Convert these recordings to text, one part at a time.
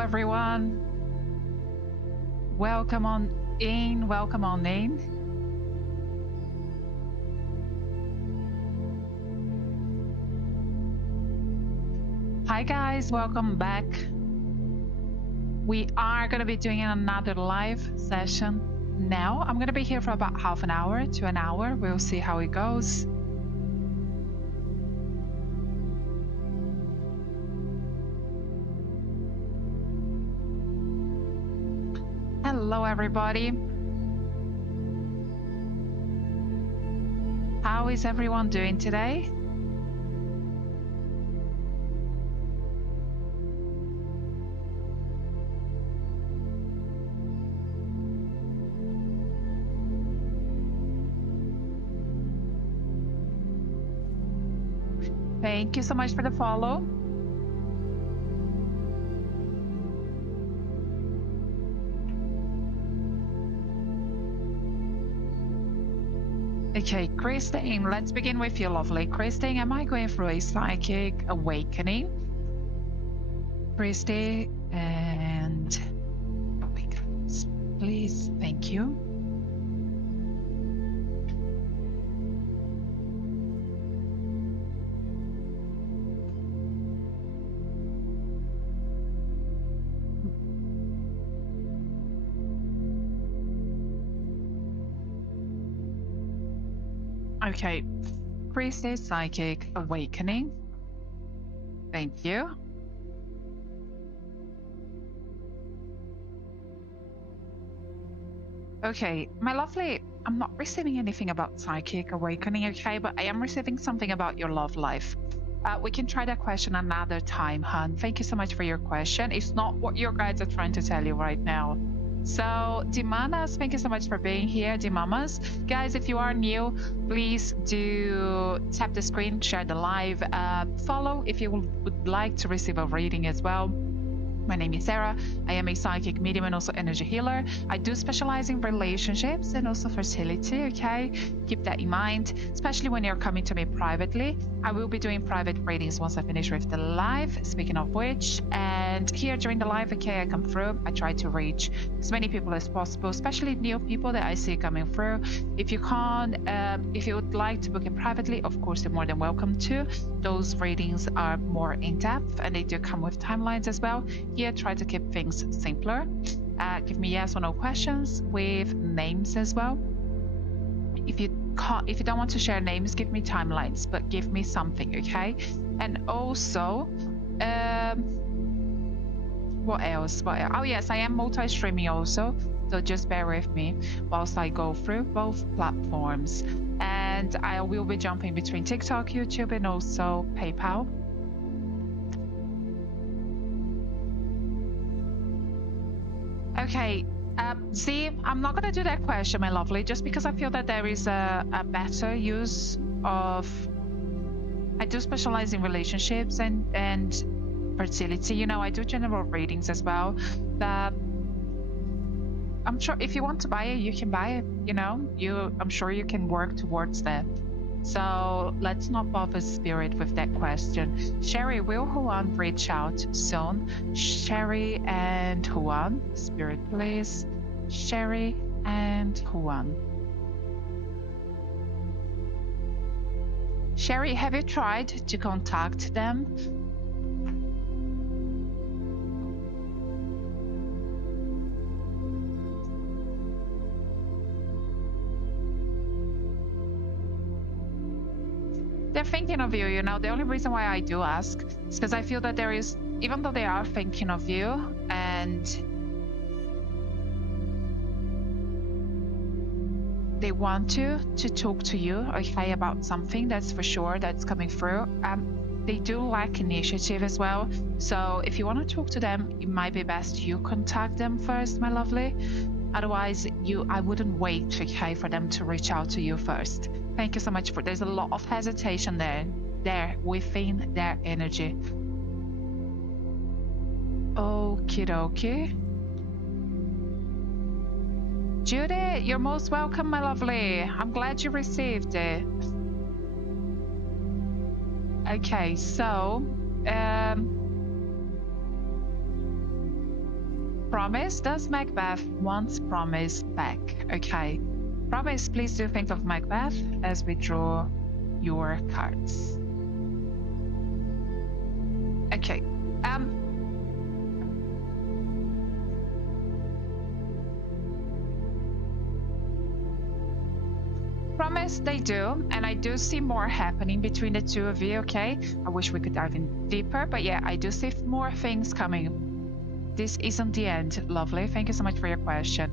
everyone. Welcome on in. Welcome on in. Hi guys, welcome back. We are going to be doing another live session now. I'm going to be here for about half an hour to an hour. We'll see how it goes. Hello everybody. How is everyone doing today? Thank you so much for the follow. Okay, Christine, let's begin with you, lovely. Christine, am I going through a psychic awakening? Christy, and awakens, please. Thank you. Okay, Christy, psychic awakening. Thank you. Okay, my lovely, I'm not receiving anything about psychic awakening, okay, but I am receiving something about your love life. We can try that question another time, hon. Thank you so much for your question. It's not what your guides are trying to tell you right now. So, Dimanas, thank you so much for being here, Dimamas. Guys, if you are new, please do tap the screen, share the live, follow if you would like to receive a reading as well. My name is Sarah. I am a psychic medium and also energy healer. I do specialize in relationships and also fertility, okay? Keep that in mind, especially when you're coming to me privately. I will be doing private readings once I finish with the live, speaking of which. And here during the live, okay, I come through. I try to reach as many people as possible, especially new people that I see coming through. If you can't, if you would like to book it privately, of course, you're more than welcome to. Those readings are more in-depth and they do come with timelines as well. Here, try to keep things simpler. Give me yes or no questions with names as well. If you don't want to share names, give me timelines, but give me something, okay? And also, what else? Oh yes, I am multi-streaming also, so just bear with me whilst I go through both platforms. And I will be jumping between TikTok, YouTube, and also PayPal. Okay, Z, I'm not going to do that question, my lovely, just because I feel that there is a better use of... I do specialize in relationships and fertility. You know, I do general readings as well. But I'm sure if you want to buy it, you can buy it, you know. I'm sure you can work towards that. So let's not bother spirit with that question. Sherry, will Juan reach out soon? Sherry and Juan, spirit please. Sherry and Juan. Sherry, have you tried to contact them? They're thinking of you, you know. The only reason why I do ask is because I feel that there is, even though they are thinking of you and they want to talk to you, okay, about something, that's for sure, that's coming through. They do lack initiative as well. So if you want to talk to them, it might be best you contact them first, my lovely. Otherwise, I wouldn't wait, okay, for them to reach out to you first. Thank you so much for, there's a lot of hesitation there within their energy. Okie dokie. Judy, you're most welcome, my lovely. I'm glad you received it. Okay, so Promise, does Macbeth wants Promise back? Okay. Promise, please do think of Macbeth as we draw your cards. Okay. Promise, they do, and I do see more happening between the two of you, okay? I wish we could dive in deeper, but yeah, I do see more things coming. This isn't the end. Lovely. Thank you so much for your question.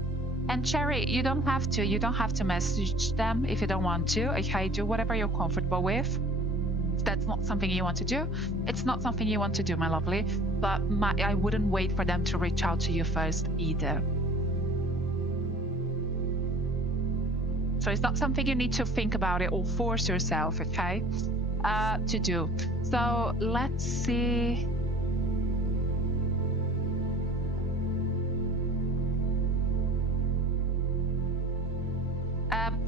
And Cherry, you don't have to message them if you don't want to, okay? Do whatever you're comfortable with. If that's not something you want to do, it's not something you want to do, my lovely, but I wouldn't wait for them to reach out to you first either. So it's not something you need to think about it or force yourself, okay, to do. So let's see.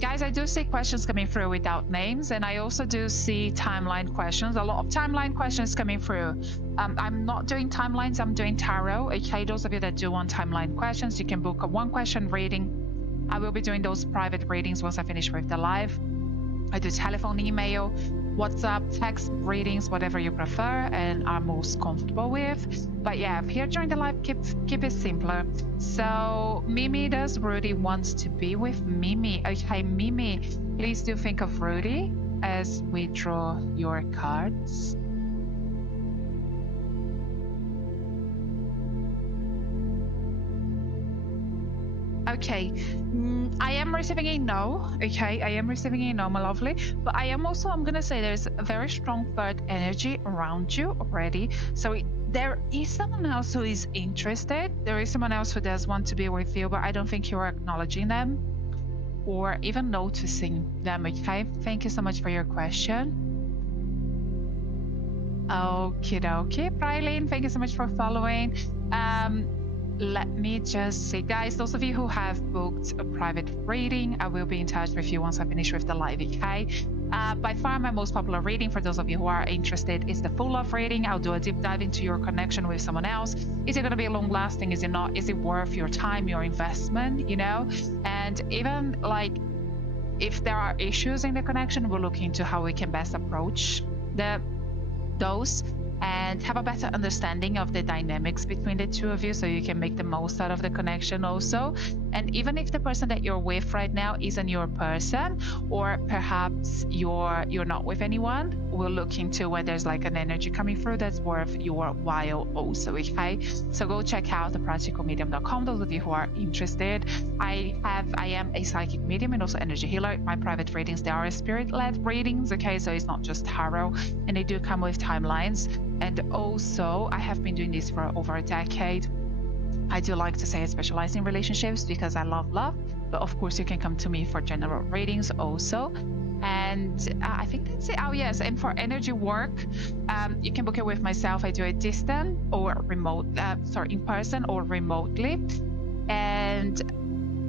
Guys, I do see questions coming through without names, and I also do see timeline questions. A lot of timeline questions coming through. I'm not doing timelines, I'm doing tarot. Okay, those of you that do want timeline questions, you can book a 1-question reading. I will be doing those private readings once I finish with the live. I do telephone, email, WhatsApp, text readings, whatever you prefer and are most comfortable with. But yeah, here during the live, keep it simpler. So Mimi, does Rudy wants to be with Mimi? Okay, Mimi, please do think of Rudy as we draw your cards. Okay, I am receiving a no. Okay, I am receiving a no, my lovely. But I am also, I'm gonna say there's a very strong third energy around you already. So there is someone else who is interested. There is someone else who does want to be with you, but I don't think you're acknowledging them or even noticing them. Okay, thank you so much for your question. Okie dokie, Pryline, thank you so much for following. Let me just say, guys, those of you who have booked a private reading, I will be in touch with you once I finish with the live, okay? By far, my most popular reading for those of you who are interested is the full love reading. I'll do a deep dive into your connection with someone else. Is it going to be long lasting? Is it not? Is it worth your time, your investment, you know? And even like, if there are issues in the connection, we'll look into how we can best approach those and have a better understanding of the dynamics between the two of you so you can make the most out of the connection also. And even if the person that you're with right now isn't your person, or perhaps you're not with anyone, we'll look into where there's like an energy coming through that's worth your while also, okay? So go check out thepracticalmedium.com, those of you who are interested. I am a psychic medium and also energy healer. My private readings, they are spirit-led readings, okay? So it's not just tarot, and they do come with timelines. And also, I have been doing this for over a decade. I do like to say I specialize in relationships because I love love, but of course you can come to me for general readings also. And I think that's it. Oh yes, and for energy work, you can book it with myself. I do it distant or remote, in person or remotely. And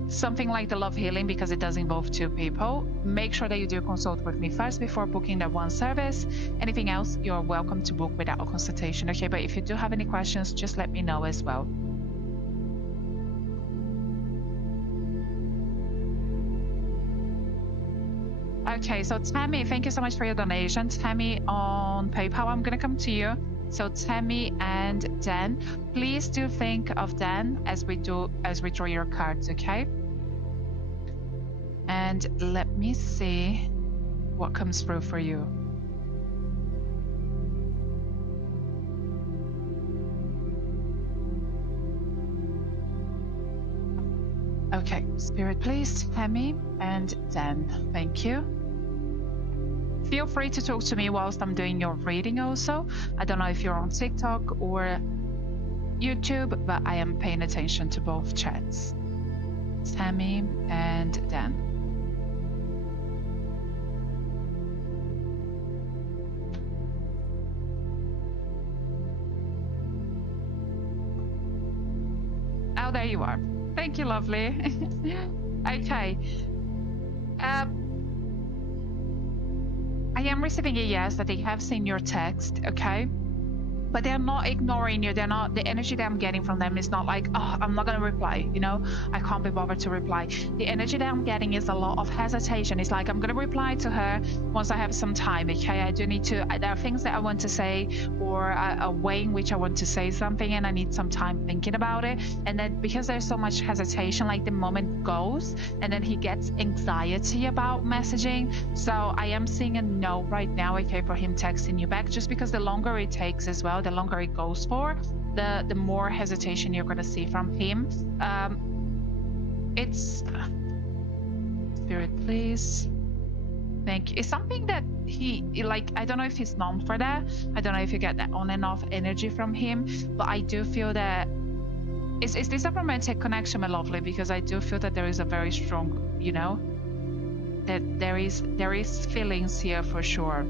something like the love healing, because it does involve two people, make sure that you do consult with me first before booking that one service. Anything else, you're welcome to book without a consultation, okay? But if you do have any questions, just let me know as well. Okay, so Tammy, thank you so much for your donation. Tammy on PayPal, I'm gonna come to you. So Tammy and Dan, please do think of Dan as we draw your cards, okay? And let me see what comes through for you. Okay, Spirit, please, Tammy and Dan, thank you. Feel free to talk to me whilst I'm doing your reading also. I don't know if you're on TikTok or YouTube, but I am paying attention to both chats. Tammy and Dan. Oh, there you are. Thank you, lovely. Okay. I am receiving a yes that they have seen your text, okay? but they're not ignoring you. They're not, the energy that I'm getting from them is not like, oh, I'm not gonna reply, you know, I can't be bothered to reply. The energy that I'm getting is a lot of hesitation. It's like, I'm gonna reply to her once I have some time, okay? I do need to, there are things that I want to say, or a way in which I want to say something, and I need some time thinking about it. And then because there's so much hesitation, like the moment goes, and then he gets anxiety about messaging. So I am seeing a no right now, okay, for him texting you back, just because the longer it takes as well, the longer it goes for, the more hesitation you're going to see from him. It's Spirit, please. Thank you. It's something that he, like, I don't know if he's known for that. I don't know if you get that on and off energy from him, but I do feel that is this a romantic connection, my lovely? Because I do feel that there is a very strong, you know, that there is feelings here for sure.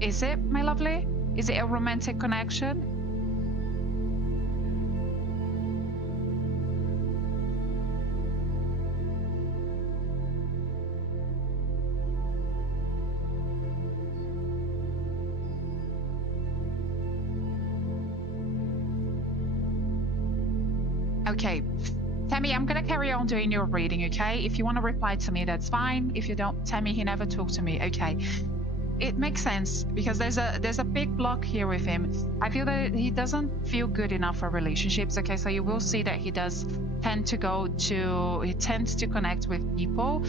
Is it, my lovely? Is it a romantic connection? Okay. Tammy, I'm gonna carry on doing your reading, okay? If you want to reply to me, that's fine. If you don't, Tammy, he never talked to me, okay? It makes sense because there's a big block here with him. I feel that he doesn't feel good enough for relationships. Okay, so you will see that he tends to connect with people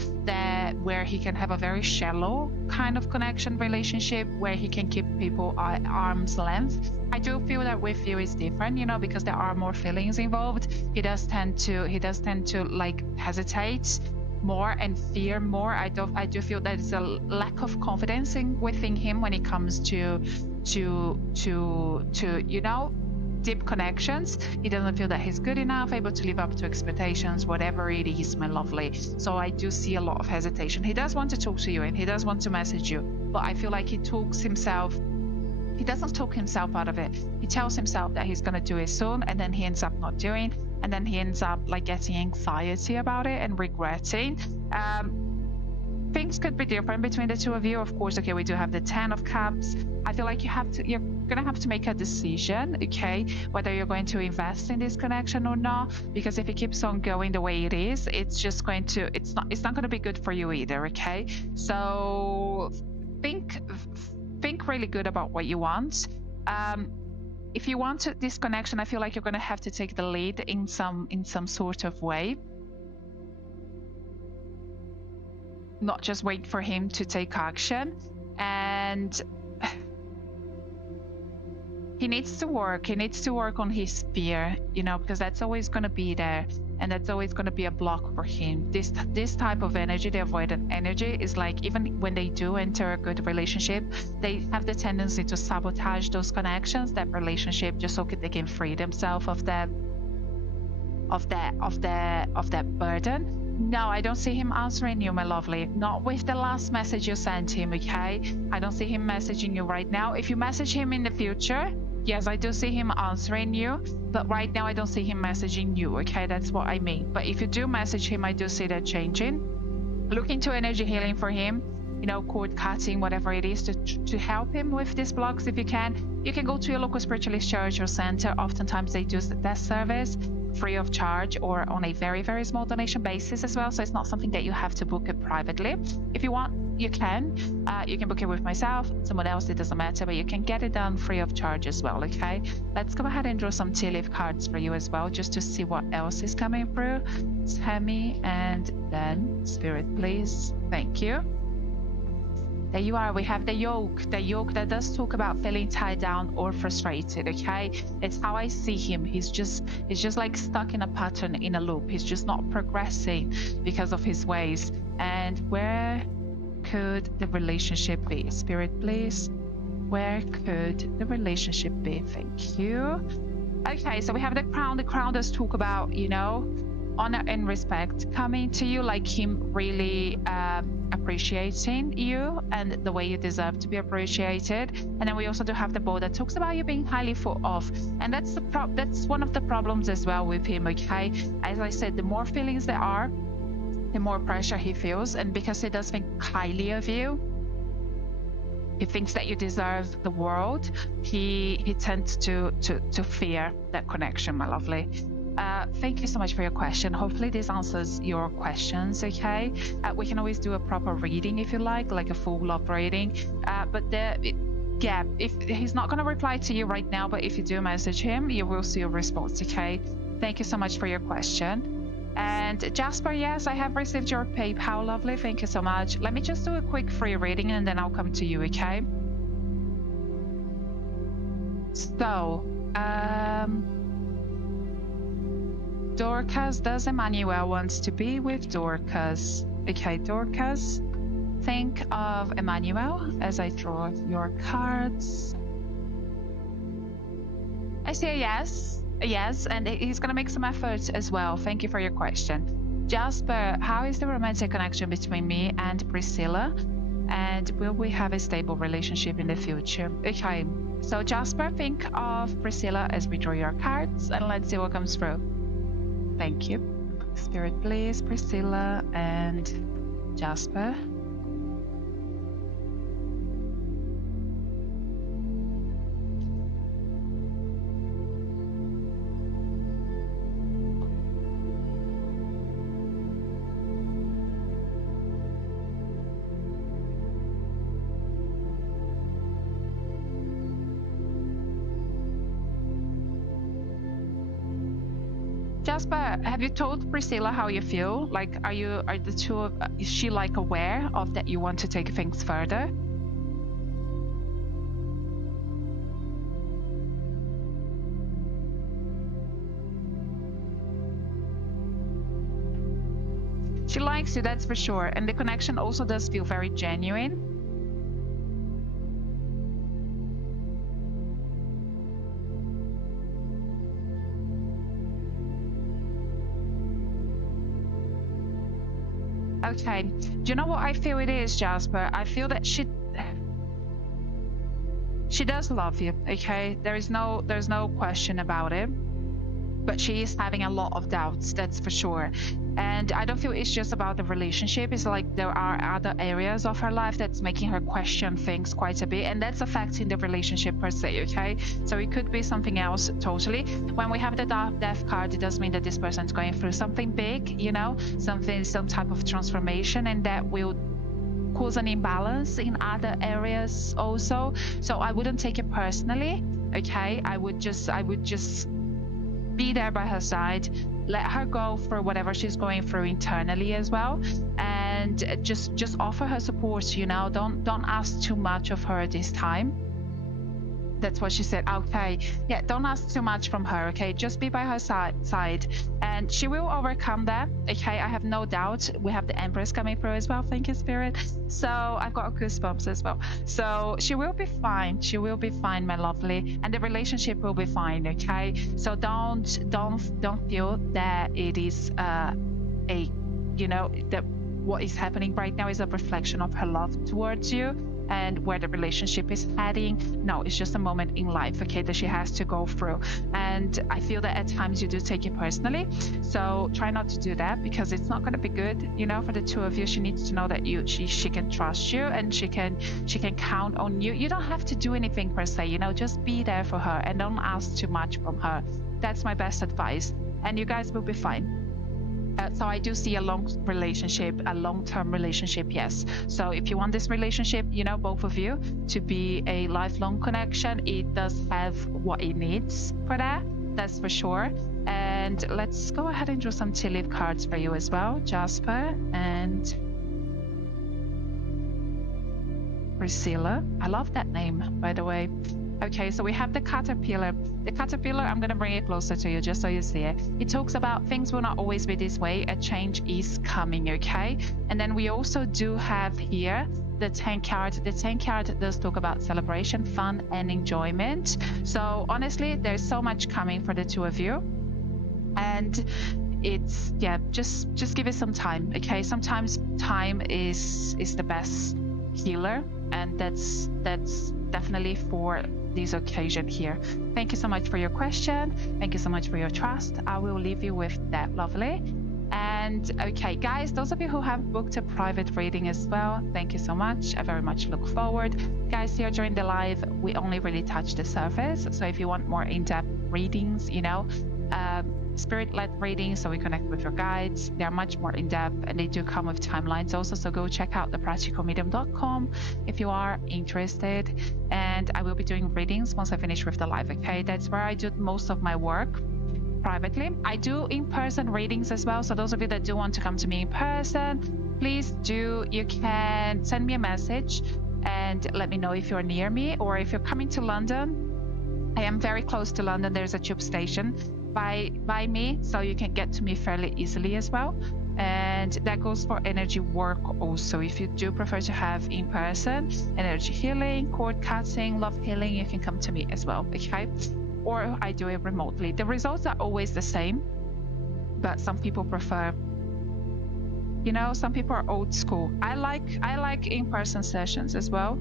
where he can have a very shallow kind of connection relationship, where he can keep people at arm's length. I do feel that with you is different, you know, because there are more feelings involved. He does tend to like hesitate more and fear more. I do feel that it's a lack of confidence within him when it comes to you know, deep connections. He doesn't feel that he's good enough, able to live up to expectations, whatever it is, my lovely. So I do see a lot of hesitation. He does want to talk to you and he does want to message you, but I feel like he doesn't talk himself out of it. He tells himself that he's gonna do it soon, and then he ends up not doing, and then he ends up like getting anxiety about it and regretting. Things could be different between the two of you, of course. Okay, we do have the 10 of Cups. I feel like you're gonna have to make a decision, okay, whether you're going to invest in this connection or not, because if it keeps on going the way it is, it's not going to be good for you either, okay? So think really good about what you want. If you want this connection, I feel like you're going to have to take the lead in some sort of way, not just wait for him to take action. And he needs to work on his fear, you know, because that's always going to be there, and that's always going to be a block for him. This type of energy, the avoidant energy, is like, even when they do enter a good relationship, they have the tendency to sabotage those connections, that relationship, just so they can free themselves of that burden. No, I don't see him answering you, my lovely. Not with the last message you sent him, okay? I don't see him messaging you right now. If you message him in the future, yes, I do see him answering you, but right now I don't see him messaging you, okay? That's what I mean. But if you do message him, I do see that changing. Look into energy healing for him, you know, cord cutting, whatever it is, to help him with these blocks if you can. You can go to your local spiritualist church or center. Oftentimes they do that service free of charge or on a very, very small donation basis as well. So it's not something that you have to book it privately. If you want, you can book it with myself, someone else, it doesn't matter, but you can get it done free of charge as well, okay? Let's go ahead and draw some tea leaf cards for you as well, just to see what else is coming through. Tammy, and then Spirit, please. Thank you. There you are. We have the yoke that does talk about feeling tied down or frustrated, okay? It's how I see him. He's just like stuck in a pattern, in a loop. He's just not progressing because of his ways. And where could the relationship be? Spirit, please. Where could the relationship be? Thank you. Okay, so we have the crown. The crown does talk about, you know, honor and respect coming to you, like him really appreciating you and the way you deserve to be appreciated. And then we also do have the board that talks about you being highly thought of, and that's one of the problems as well with him. Okay, as I said, the more feelings there are, the more pressure he feels, and because he does think highly of you, he thinks that you deserve the world, he tends to fear that connection, my lovely. Thank you so much for your question. Hopefully this answers your questions. Okay, we can always do a proper reading if you like a full love reading, but yeah, if he's not going to reply to you right now, but if you do message him, you will see a response. Okay, thank you so much for your question. And Jasper, yes, I have received your PayPal, lovely. Thank you so much. Let me just do a quick free reading and then I'll come to you, okay? So, Dorcas, does Emmanuel wants to be with Dorcas? Okay, Dorcas, think of Emmanuel as I draw your cards. I see a yes. Yes, and he's going to make some effort as well. Thank you for your question. Jasper, how is the romantic connection between me and Priscilla? And will we have a stable relationship in the future? Okay, so Jasper, think of Priscilla as we draw your cards, and let's see what comes through. Thank you. Spirit, please, Priscilla and Jasper. Jasper, have you told Priscilla how you feel? Like, is she like aware of that you want to take things further? She likes you, that's for sure. And the connection also does feel very genuine. Okay, do you know what I feel it is, Jasper? I feel that she does love you, okay? There's no question about it. But she is having a lot of doubts, that's for sure. And I don't feel it's just about the relationship. It's like there are other areas of her life that's making her question things quite a bit, and that's affecting the relationship per se, okay? So it could be something else totally. When we have the death card, it does mean that this person's going through something big, you know, some type of transformation, and that will cause an imbalance in other areas also. So I wouldn't take it personally, okay? I would just be there by her side, let her go through whatever she's going through internally as well, and just offer her support, you know. Don't ask too much of her this time. That's what she said. Okay, yeah, don't ask too much from her, okay? Just be by her side, and she will overcome that, okay? I have no doubt. We have the Empress coming through as well. Thank you, Spirit. So I've got goosebumps as well. So she will be fine. She will be fine, my lovely, and the relationship will be fine, okay? So don't feel that it is you know, that what is happening right now is a reflection of her love towards you and where the relationship is heading. No, it's just a moment in life, okay, that she has to go through. And I feel that at times you do take it personally. So try not to do that, because it's not going to be good, you know, for the two of you. She needs to know that she can trust you, and she can count on you. You don't have to do anything per se, you know, just be there for her and don't ask too much from her. That's my best advice, and you guys will be fine. So I do see a long-term relationship, yes. So if you want this relationship, you know, both of you, to be a lifelong connection, it does have what it needs for that, that's for sure. And let's go ahead and draw some tea leaf cards for you as well, Jasper and Priscilla. I love that name, by the way. Okay, so we have the caterpillar. The caterpillar, I'm going to bring it closer to you just so you see it. It talks about things will not always be this way. A change is coming, okay? And then we also do have here the 10 card. The 10 card does talk about celebration, fun, and enjoyment. So honestly, there's so much coming for the two of you. And it's, yeah, just give it some time, okay? Sometimes time is the best healer, and that's definitely for this occasion here. Thank you so much for your question. Thank you so much for your trust. I will leave you with that. Lovely. And okay, guys, those of you who have booked a private reading as well, thank you so much. I very much look forward. Guys, here during the live, we only really touch the surface. So if you want more in-depth readings, you know, spirit-led readings, so we connect with your guides, they're much more in-depth, and they do come with timelines also. So go check out thepracticalmedium.com if you are interested. And I will be doing readings once I finish with the live, okay? That's where I do most of my work privately. I do in-person readings as well, so those of you that do want to come to me in person, please do. You can send me a message and let me know if you're near me, or if you're coming to London. I am very close to London. There's a tube station by me, so you can get to me fairly easily as well. And that goes for energy work also. If you do prefer to have in-person energy healing, cord cutting, love healing, you can come to me as well, okay? Or I do it remotely. The results are always the same, but some people prefer, you know, some people are old school. I like in-person sessions as well.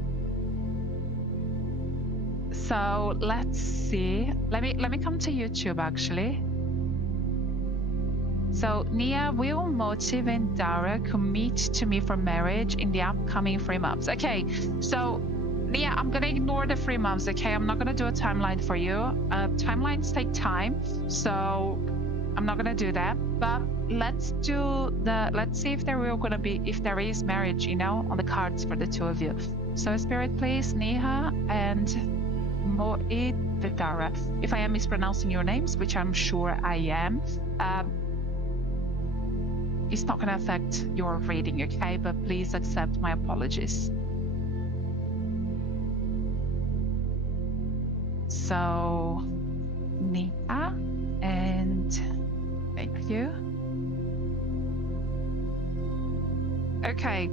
So let's see. Let me come to YouTube actually. So Nia, will Motive and Dara commit to me for marriage in the upcoming 3 months? Okay, so Nia, I'm gonna ignore the 3 months, okay? I'm not gonna do a timeline for you. Timelines take time, so I'm not gonna do that. But let's see if if there is marriage, you know, on the cards for the two of you. So Spirit, please, Neha and Moed Vidara. If I am mispronouncing your names, which I'm sure I am, it's not gonna affect your reading, okay? But please accept my apologies. So, Nia, and thank you. Okay,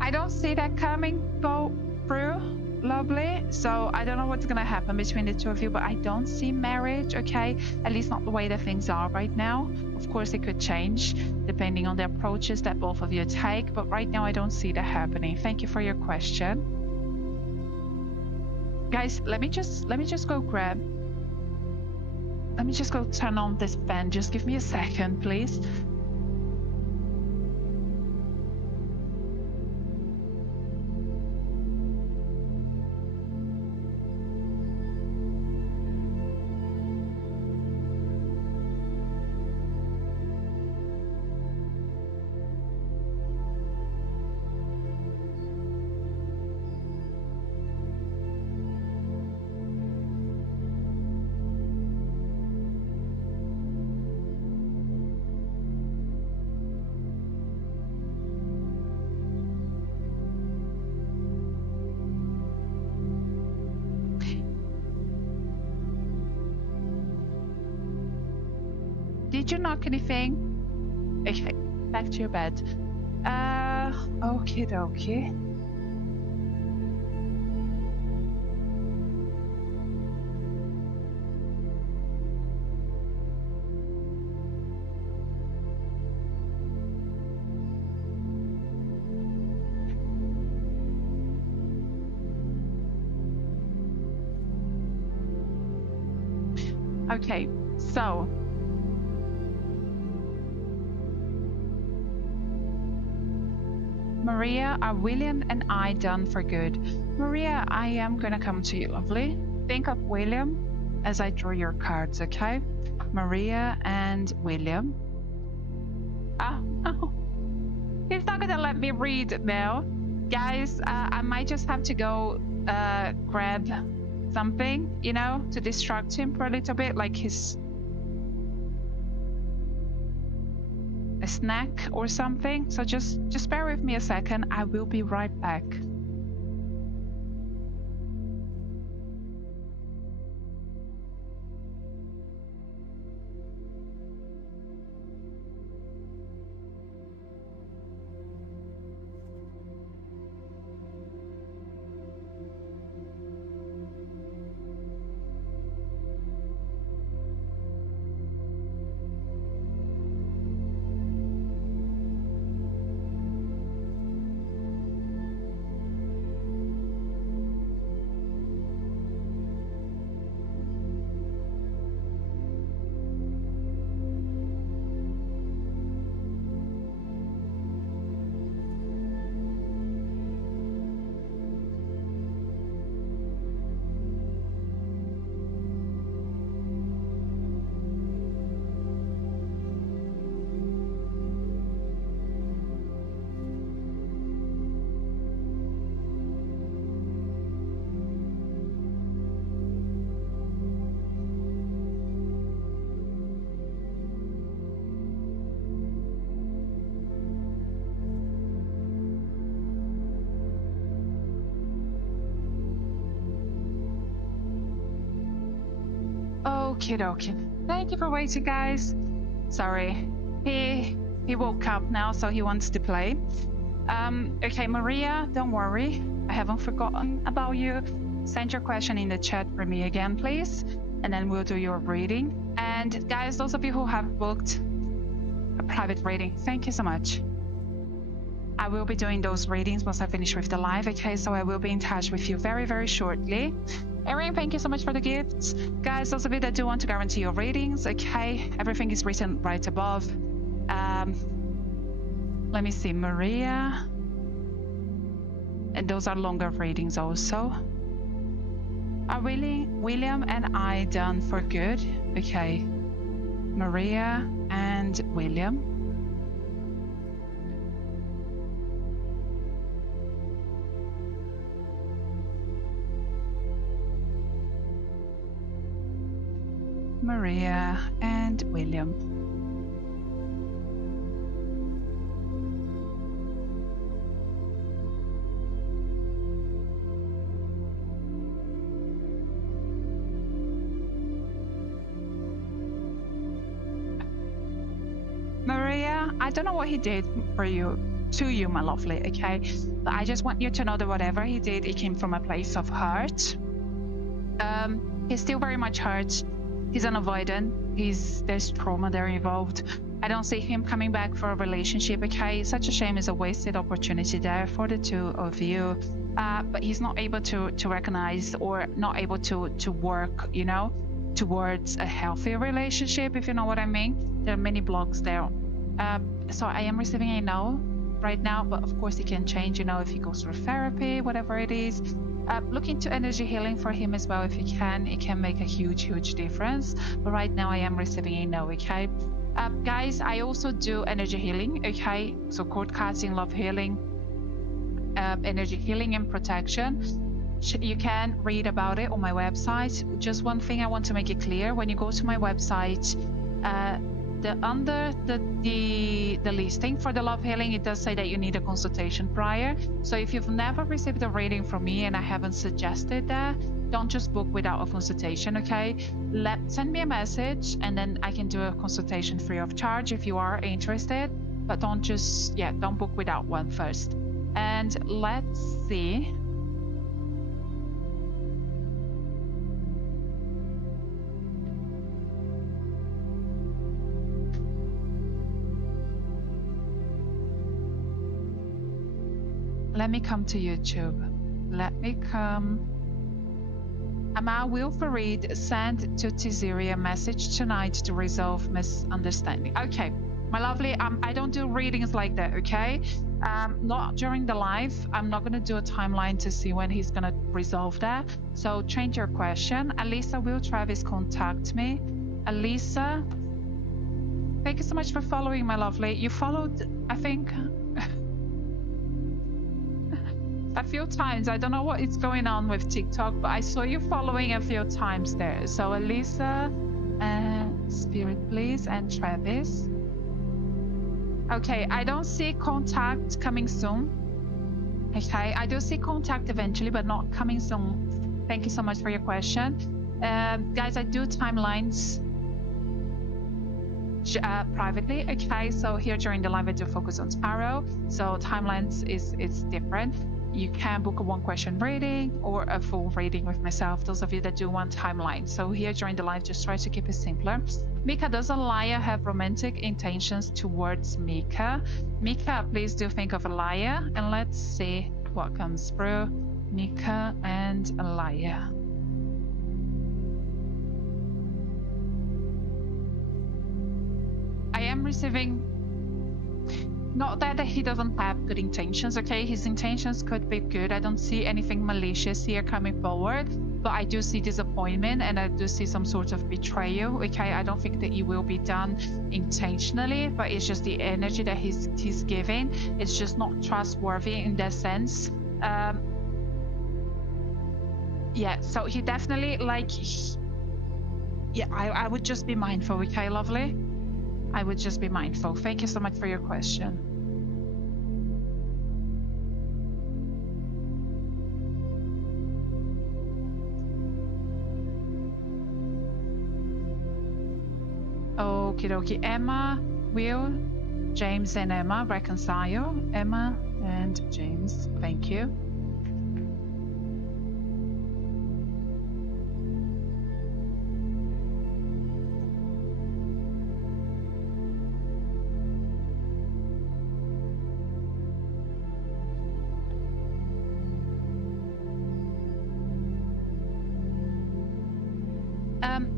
I don't see that coming through, lovely. So I don't know what's gonna happen between the two of you, but I don't see marriage, okay? At least not the way that things are right now. Of course, it could change depending on the approaches that both of you take, but right now I don't see that happening. Thank you for your question. Guys, let me just go turn on this fan. Just give me a second, please. Did you knock anything? Okay, back to your bed. Okie dokie. Okay, so Maria, are William and I done for good? Maria, I am gonna come to you, lovely. Think of William as I draw your cards, okay? Maria and William. Oh, he's not gonna let me read now. Guys, I might just have to go grab something, you know, to distract him for a little bit, like a snack or something. So just bear with me a second. I will be right back. Okie dokie. Thank you for waiting, guys. Sorry. He woke up now, so he wants to play. Okay, Maria, don't worry. I haven't forgotten about you. Send your question in the chat for me again, please. And then we'll do your reading. And guys, those of you who have booked a private reading, thank you so much. I will be doing those readings once I finish with the live, okay? So I will be in touch with you very, very shortly. Erin, thank you so much for the gifts. Guys, those of you that do want to guarantee your readings, okay? Everything is written right above. Let me see, Maria. And those are longer readings also. Are William and I done for good? Okay. Maria and William. Maria and William. Maria, I don't know what he did for you, to you, my lovely, okay? But I just want you to know that whatever he did, it came from a place of hurt. He's still very much hurt. He's an avoidant. There's trauma there involved. I don't see him coming back for a relationship, okay? Such a shame, it's a wasted opportunity there for the two of you. But he's not able to recognize or not able to work, you know, towards a healthy relationship, if you know what I mean. There are many blocks there. So I am receiving a no right now, but of course it can change, you know, if he goes through therapy, whatever it is. Look into energy healing for him as well if you can. It can make a huge difference. But right now I am receiving a no, okay? Guys, I also do energy healing, okay? So cord casting, love healing, energy healing and protection. You can read about it on my website. Just one thing I want to make it clear: when you go to my website, under the listing for the love healing, it does say that you need a consultation prior. So if you've never received a reading from me and I haven't suggested that, don't just book without a consultation, okay? Send me a message and then I can do a consultation free of charge if you are interested. But don't book without one first. And let's see. Let me come to YouTube. Let me come. Amal Wilfarid sent to Tiziri a message tonight to resolve misunderstanding. Okay, my lovely, I don't do readings like that, okay? Not during the live. I'm not going to do a timeline to see when he's going to resolve that. So change your question. Alisa, will Travis contact me? Alisa, thank you so much for following, my lovely. You followed, I think, a few times. I don't know what is going on with TikTok, but I saw you following a few times there. So Elisa and Spirit please, and Travis. Okay, I don't see contact coming soon. Okay, I do see contact eventually, but not coming soon. Thank you so much for your question. Guys, I do timelines privately. Okay, so here during the live I do focus on tarot, so timelines is different. You can book a one question reading or a full reading with myself, those of you that do want timeline. So here during the live, just try to keep it simpler. Mika, does Alaya have romantic intentions towards Mika? Mika, please do think of Alaya, and let's see what comes through. Mika and Alaya. I am receiving, not that he doesn't have good intentions, okay? His intentions could be good. I don't see anything malicious here coming forward, but I do see disappointment and I do see some sort of betrayal, okay? I don't think that it will be done intentionally, but it's just the energy that he's giving. It's just not trustworthy in that sense. Yeah, so he definitely, like, yeah, I would just be mindful, okay, lovely? I would just be mindful. Thank you so much for your question. Okie dokie. Emma, Will, James and Emma reconcile. Emma and James, thank you.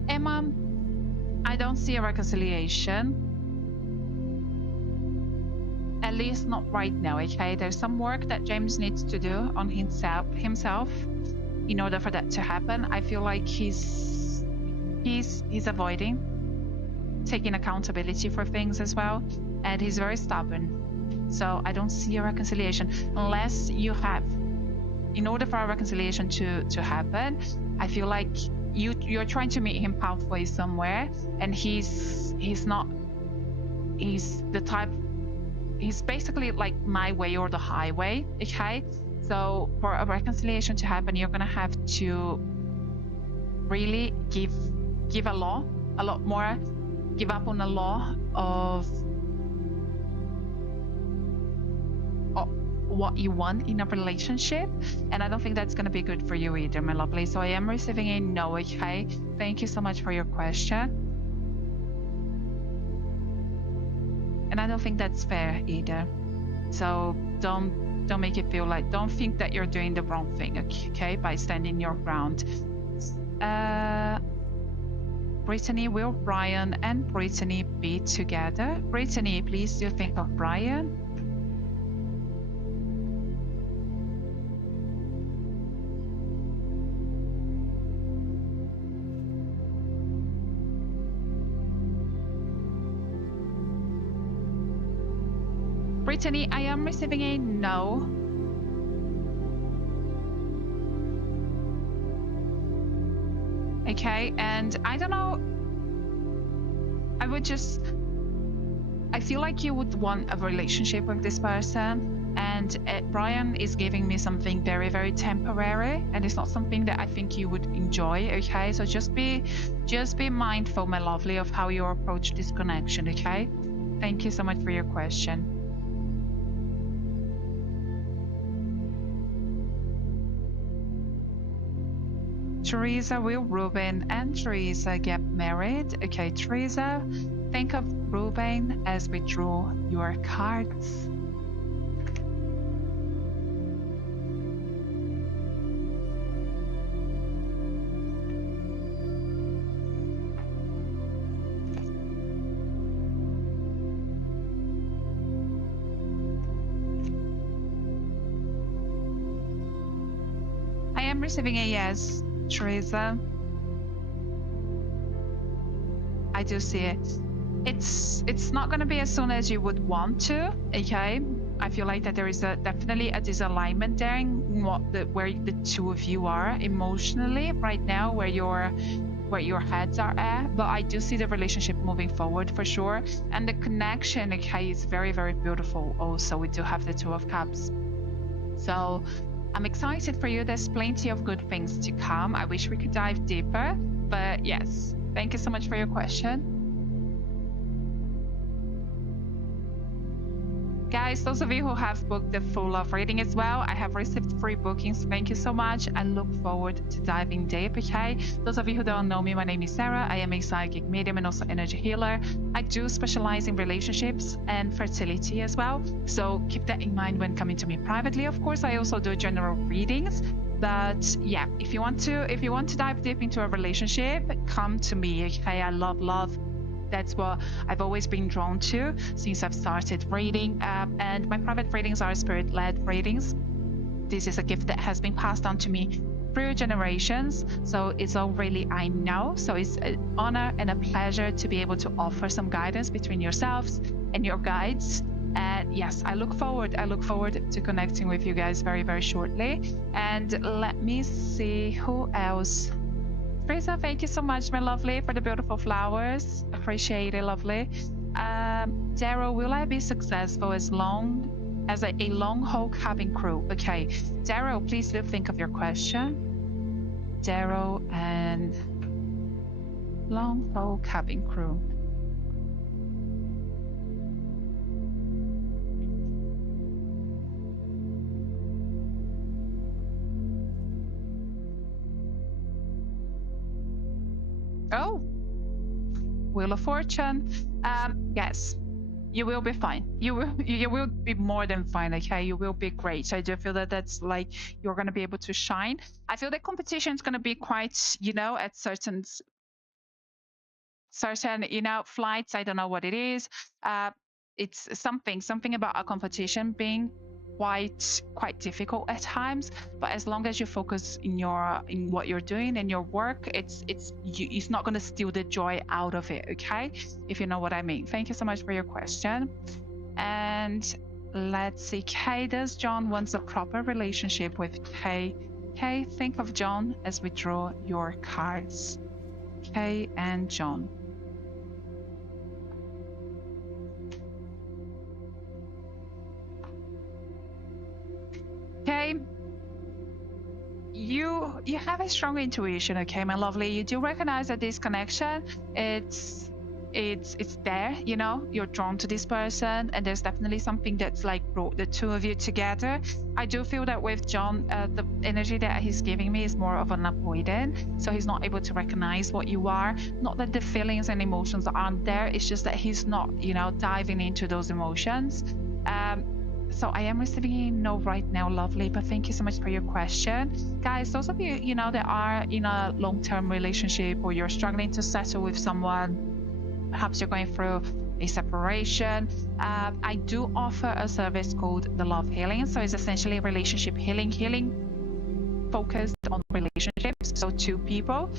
Emma, I don't see a reconciliation. At least not right now, okay? There's some work that James needs to do on himself in order for that to happen. I feel like he's avoiding taking accountability for things as well, and he's very stubborn. So I don't see a reconciliation unless you have, in order for a reconciliation to happen, I feel like you're trying to meet him halfway somewhere, and he's the type, he's basically like my way or the highway, okay? So for a reconciliation to happen, you're gonna have to really give a lot more, give up on a lot of what you want in a relationship, and I don't think that's going to be good for you either, my lovely. So I am receiving a no, okay? Thank you so much for your question, and I don't think that's fair either. So don't make it feel like, don't think that you're doing the wrong thing, okay, by standing your ground. Brittany, will Brian and Brittany be together? Brittany, please do think of Brian. Brittany, I am receiving a no. Okay, and I don't know, I feel like you would want a relationship with this person, and Brian is giving me something very, very temporary, and it's not something that I think you would enjoy, okay? So just be mindful, my lovely, of how you approach this connection, okay? Thank you so much for your question. Teresa, will Ruben and Teresa get married? Okay, Teresa, think of Ruben as we draw your cards. I am receiving a yes. Teresa, I do see it. It's not going to be as soon as you would want to, okay? I feel like that there is definitely a disalignment there in where the two of you are emotionally right now, where your heads are at. But I do see the relationship moving forward for sure, and the connection, okay, is very, very beautiful. Also, we do have the Two of Cups, so I'm excited for you. There's plenty of good things to come. I wish we could dive deeper, but yes, thank you so much for your question. Guys, those of you who have booked the full love reading as well, I have received free bookings. Thank you so much. I look forward to diving deep, okay? Those of you who don't know me, my name is Sarah. I am a psychic medium and also energy healer. I do specialize in relationships and fertility as well. So keep that in mind when coming to me privately. Of course, I also do general readings. But yeah, if you want to dive deep into a relationship, come to me, okay? I love love. That's what I've always been drawn to since I've started reading, and my private readings are spirit-led readings. This is a gift that has been passed on to me through generations, so it's all really I know. So it's an honor and a pleasure to be able to offer some guidance between yourselves and your guides. And yes, I look forward to connecting with you guys very, very shortly. And let me see who else. Teresa, thank you so much, my lovely, for the beautiful flowers. Appreciate it, lovely. Daryl, will I be successful as long as a long-haul cabin crew? Okay, Daryl, please do think of your question. Daryl and long-haul cabin crew. Oh, Wheel of Fortune. Yes, you will be fine. You will be more than fine. Okay, you will be great. I do feel that that's like you're gonna be able to shine. I feel the competition is gonna be quite, at certain, flights. I don't know what it is. Uh, it's something about a competition being quite difficult at times, but as long as you focus in what you're doing and your work, it's not going to steal the joy out of it. Okay, if you know what I mean. Thank you so much for your question. And let's see, Kay, does John wants a proper relationship with Kay? Kay, think of John as we draw your cards. Kay and John. Okay, you have a strong intuition, okay, my lovely. You do recognize that this connection, it's there. You're drawn to this person, and there's definitely something that's like brought the two of you together. I do feel that with John, the energy that he's giving me is more of an avoidant, so he's not able to recognize what you are. Not that the feelings and emotions aren't there, it's just that he's not, diving into those emotions. So I am receiving a no right now, lovely, but thank you so much for your question. Guys, those of you, that are in a long-term relationship, or you're struggling to settle with someone, perhaps you're going through a separation, I do offer a service called the Love Healing. So it's essentially relationship healing focused on relationships, so two people.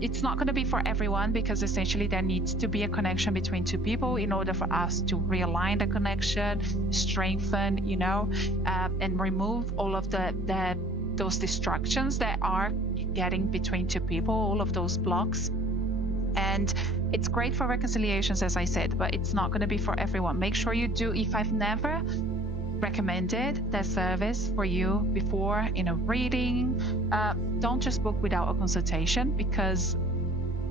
It's not going to be for everyone, because essentially there needs to be a connection between two people in order for us to realign the connection, strengthen, and remove all of those distractions that are getting between two people, all of those blocks. And it's great for reconciliations, as I said, but it's not going to be for everyone. Make sure you do. If I've never recommended that service for you before in a reading, don't just book without a consultation, because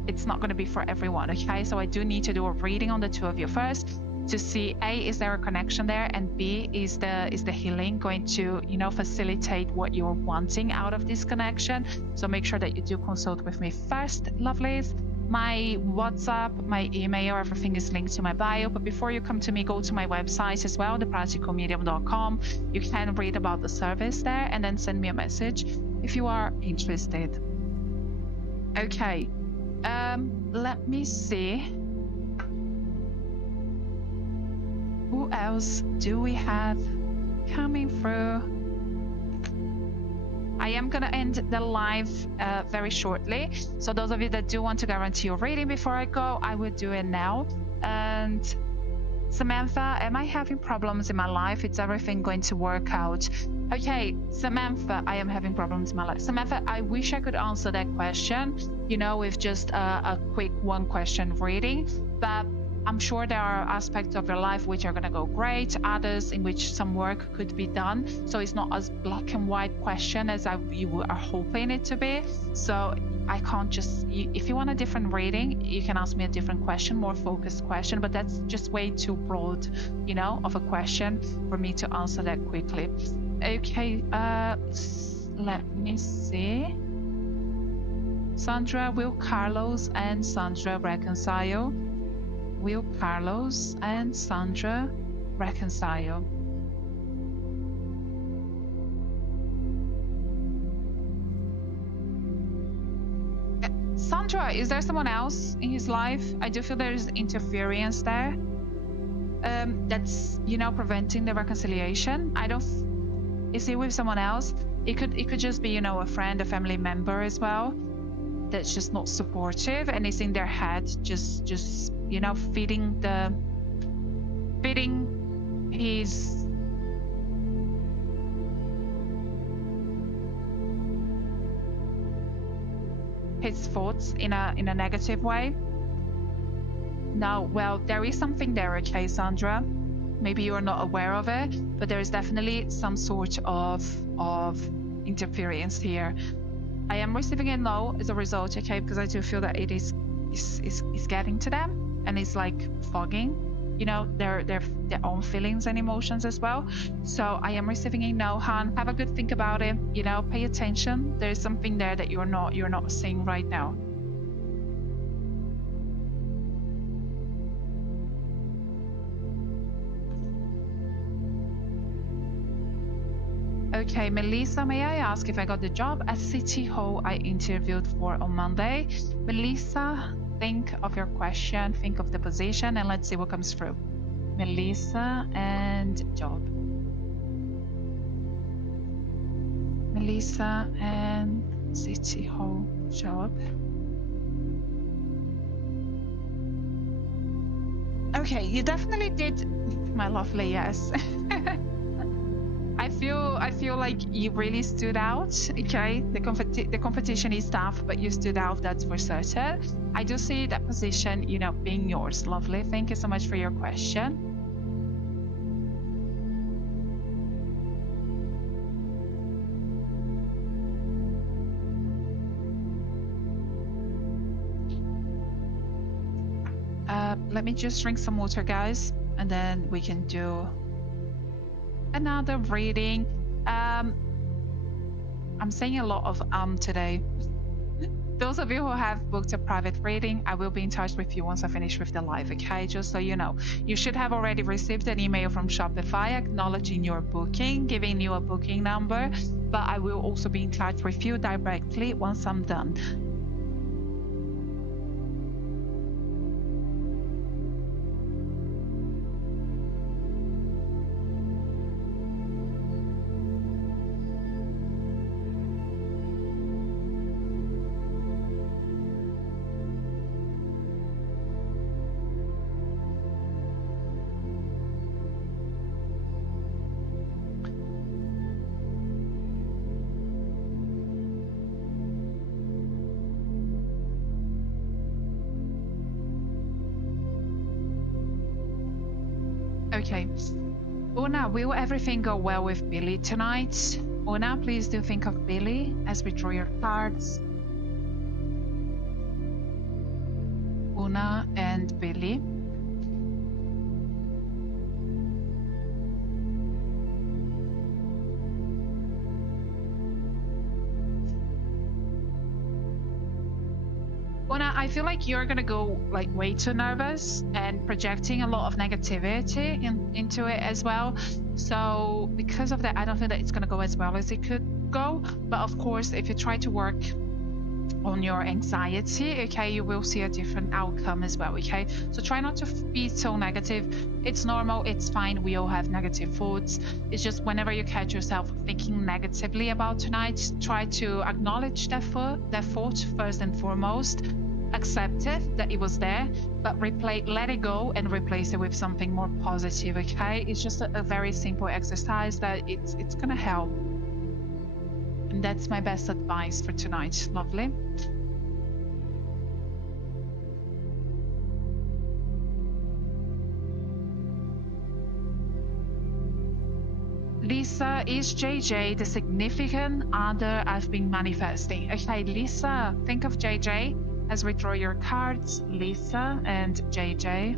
it's not going to be for everyone. Okay, so I do need to do a reading on the two of you first to see, A, is there a connection there, and B, is the healing going to facilitate what you're wanting out of this connection. So make sure that you do consult with me first, lovelies. My WhatsApp, my email, everything is linked to my bio. But before you come to me, go to my website as well, thepracticalmedium.com. You can read about the service there, and then send me a message if you are interested. Okay, let me see. Who else do we have coming through? I am going to end the live very shortly. So those of you that do want to guarantee your reading before I go, I will do it now. And Samantha, am I having problems in my life? Is everything going to work out? Okay, Samantha, I am having problems in my life. Samantha, I wish I could answer that question, with just a quick one question reading. But I'm sure there are aspects of your life which are going to go great, others in which some work could be done. So it's not as black and white question as you are hoping it to be. So I can't just, if you want a different reading, you can ask me a different question, more focused question, but that's just way too broad, of a question for me to answer that quickly. Okay, let me see. Sandra, will Carlos and Sandra reconcile? Will Carlos and Sandra reconcile? Sandra, is there someone else in his life? I do feel there's interference there. That's preventing the reconciliation. Is he with someone else? It could just be a friend, a family member as well, that's just not supportive and is in their head, just feeding his thoughts in a negative way. Now, well, there is something there, okay, Sandra. Maybe you are not aware of it, but there is definitely some sort of interference here. I am receiving a no as a result, okay, because I do feel that it is getting to them. And it's like fogging, their own feelings and emotions as well. So I am receiving a no, Han. Have a good think about it. Pay attention. There's something there that you're not seeing right now. Okay, Melissa, may I ask if I got the job at City Hall I interviewed for on Monday? Melissa, think of your question, think of the position, and let's see what comes through. Melissa and job. Melissa and City Hall job. Okay, you definitely did, my lovely, yes. I feel like you really stood out. Okay, the competition is tough, but you stood out, that's for certain. I do see that position, you know, being yours. Lovely. Thank you so much for your question. Let me just drink some water, guys, and then we can do another reading. I'm saying a lot of today. Those of you who have booked a private reading, I will be in touch with you once I finish with the live, okay? Just so you know. You should have already received an email from Shopify acknowledging your booking, giving you a booking number, but I will also be in touch with you directly once I'm done. Okay. Una, will everything go well with Billy tonight? Una, please do think of Billy as we draw your cards. Una and Billy. Una, I feel like you're gonna go like way too nervous and projecting a lot of negativity into it as well. So because of that, I don't think that it's gonna go as well as it could go. But of course, if you try to work on your anxiety, okay, you will see a different outcome as well, okay? So try not to be so negative. It's normal, it's fine, we all have negative thoughts. It's just whenever you catch yourself thinking negatively about tonight, try to acknowledge that thought first and foremost, accept it, that it was there, but let it go and replace it with something more positive, okay? It's just a very simple exercise that it's gonna help. And that's my best advice for tonight. Lovely. Lisa, is JJ the significant other I've been manifesting? Okay, Lisa, think of JJ as we draw your cards. Lisa and JJ.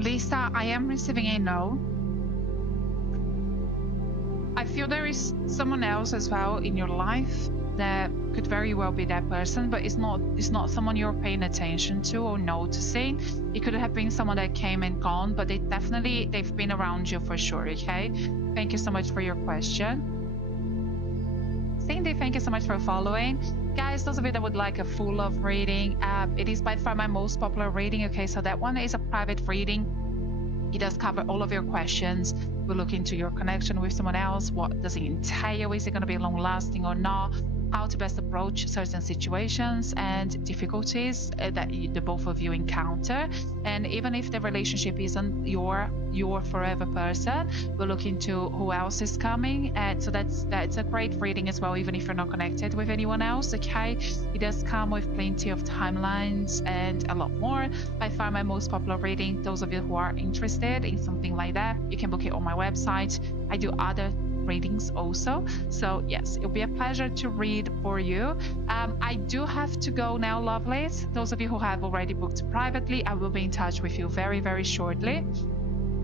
Lisa, I am receiving a no. I feel there is someone else as well in your life that could very well be that person, but it's not someone you're paying attention to or noticing. It could have been someone that came and gone, but they've been around you for sure, okay? Thank you so much for your question. Cindy, thank you so much for following. Guys, those of you that would like a full love reading, it is by far my most popular reading, okay? So that one is a private reading. It does cover all of your questions. We'll look into your connection with someone else. What does it entail? Is it going to be long lasting or not? how to best approach certain situations and difficulties that the both of you encounter. And even if the relationship isn't your forever person, we'll look into who else is coming. And so that's a great reading as well, even if you're not connected with anyone else. Okay, it does come with plenty of timelines and a lot more. By far my most popular reading. Those of you who are interested in something like that, you can book it on my website. I do other readings also, so yes, it'll be a pleasure to read for you. I do have to go now, lovelies. Those of you who have already booked privately, I will be in touch with you very, very shortly.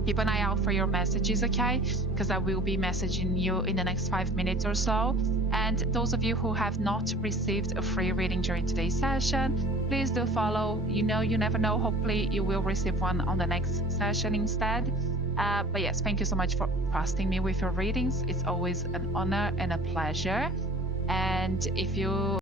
Keep an eye out for your messages, okay? Because I will be messaging you in the next 5 minutes or so. And those of you who have not received a free reading during today's session, please do follow. You never know. Hopefully you will receive one on the next session instead. But yes, thank you so much for trusting me with your readings. It's always an honor and a pleasure. And if you